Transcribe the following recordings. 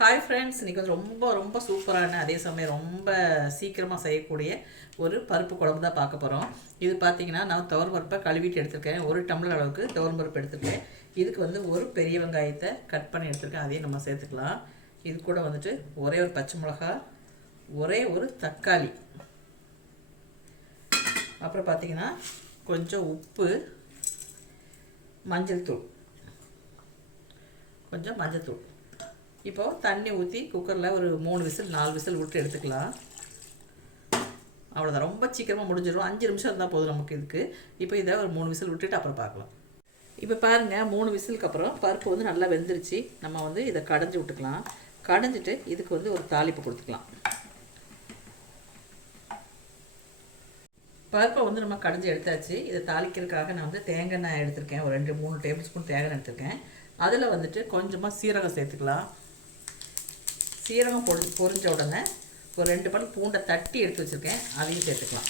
Hi friends இன்றைக்கி வந்து ரொம்ப ரொம்ப சூப்பரான அதே சமயம் ரொம்ப சீக்கிரமாக செய்யக்கூடிய ஒரு பருப்பு குழம்பு தான் பார்க்க போகிறோம் இது பார்த்தீங்கன்னா நான் துவர் பருப்பை கழுவிட்டு எடுத்திருக்கேன். ஒரு டம்ளர் அளவுக்கு துவர் பருப்பு எடுத்திருக்கேன். இதுக்கு வந்து ஒரு பெரிய வெங்காயத்தை கட் பண்ணி எடுத்திருக்கேன். அதையும் நம்ம சேர்த்துக்கலாம். இது கூட வந்துட்டு ஒரே ஒரு பச்சை மிளகா ஒரே ஒரு தக்காளி. அப்புறம் பார்த்தீங்கன்னா கொஞ்சம் உப்பு மஞ்சள் தூள். கொஞ்சம் மஞ்சள் தூள். இப்போது தண்ணி ஊற்றி குக்கரில் ஒரு மூணு விசில் நாலு விசில் விட்டு எடுத்துக்கலாம். அவ்வளோதான் ரொம்ப சீக்கிரமாக முடிஞ்சிடும். அஞ்சு நிமிஷம் இருந்தால் போதும் நமக்கு இதுக்கு. இப்போ இதை ஒரு மூணு விசில் விட்டுட்டு அப்புறம் பார்க்கலாம். இப்போ பாருங்கள் மூணு விசிலுக்கு அப்புறம் பருப்பு வந்து நல்லா வெந்துருச்சு. நம்ம வந்து இதை கடைஞ்சி விட்டுக்கலாம். கடைஞ்சிட்டு இதுக்கு வந்து ஒரு தாளிப்பு கொடுத்துக்கலாம். பருப்பை வந்து நம்ம கடைஞ்சி எடுத்தாச்சு. இதை தாளிக்கிறதுக்காக நான் வந்து தேங்காய் எண்ணெய் எடுத்திருக்கேன். ஒரு ரெண்டு மூணு டேபிள் ஸ்பூன் தேங்காய் எடுத்திருக்கேன். அதில் வந்துட்டு கொஞ்சமாக சீரகம் சேர்த்துக்கலாம். சீரகம் பொ பொரிஞ்ச உடனே ஒரு ரெண்டு பல் பூண்டை தட்டி எடுத்து வச்சுருக்கேன். அதையும் சேர்த்துக்கலாம்.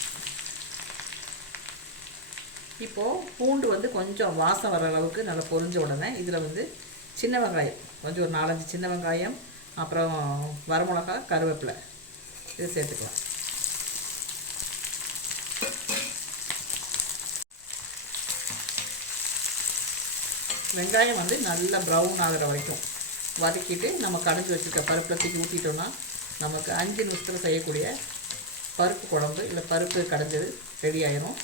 இப்போது பூண்டு வந்து கொஞ்சம் வாசம் வர அளவுக்கு நல்லா பொரிஞ்ச உடனே இதில் வந்து சின்ன வெங்காயம் கொஞ்சம் ஒரு நாலஞ்சு சின்ன வெங்காயம் அப்புறம் வரமிளகா கருவேப்பிலை இது சேர்த்துக்கலாம். வெங்காயம் வந்து நல்லா ப்ரௌன் ஆகிற வரைக்கும். வதக்கிட்டு நம்ம கடைஞ்சி வச்சுருக்க பருப்பில் தூக்கி ஊற்றிட்டோம்னா நமக்கு அஞ்சு நிமிஷத்தில் செய்யக்கூடிய பருப்பு குழம்பு இல்லை பருப்பு கடைஞ்சது ரெடி ஆயிரும்.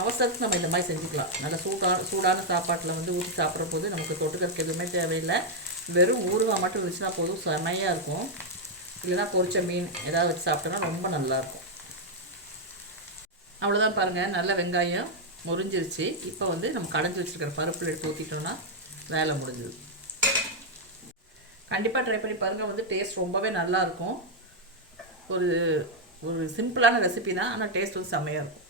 அவசரத்துக்கு நம்ம இந்த மாதிரி செஞ்சுக்கலாம். நல்லா சூடான சூடான சாப்பாட்டில் வந்து ஊற்றி சாப்பிட்ற போது நமக்கு தொட்டுக்கிறதுக்கு எதுவுமே தேவையில்லை. வெறும் ஊறுகாய் மட்டும் இருந்துச்சுன்னா போதும் செமையாக இருக்கும். இல்லைன்னா பொரிச்ச மீன் ஏதாவது வச்சு சாப்பிட்டோன்னா ரொம்ப நல்லாயிருக்கும் அவ்வளோதான் பாருங்கள் நல்ல வெங்காயம் முறிஞ்சிருச்சு. இப்போ வந்து நம்ம கடைஞ்சி வச்சுருக்கிற பருப்பில் எடுத்து ஊற்றிட்டோம்னா வேலை முடிஞ்சுது. கண்டிப்பாக ட்ரை பண்ணி பாருங்கள் வந்து டேஸ்ட் ரொம்பவே நல்லாயிருக்கும் ஒரு ஒரு சிம்பிளான ரெசிபி தான் ஆனால் டேஸ்ட் வந்து செம்மையாக இருக்கும்.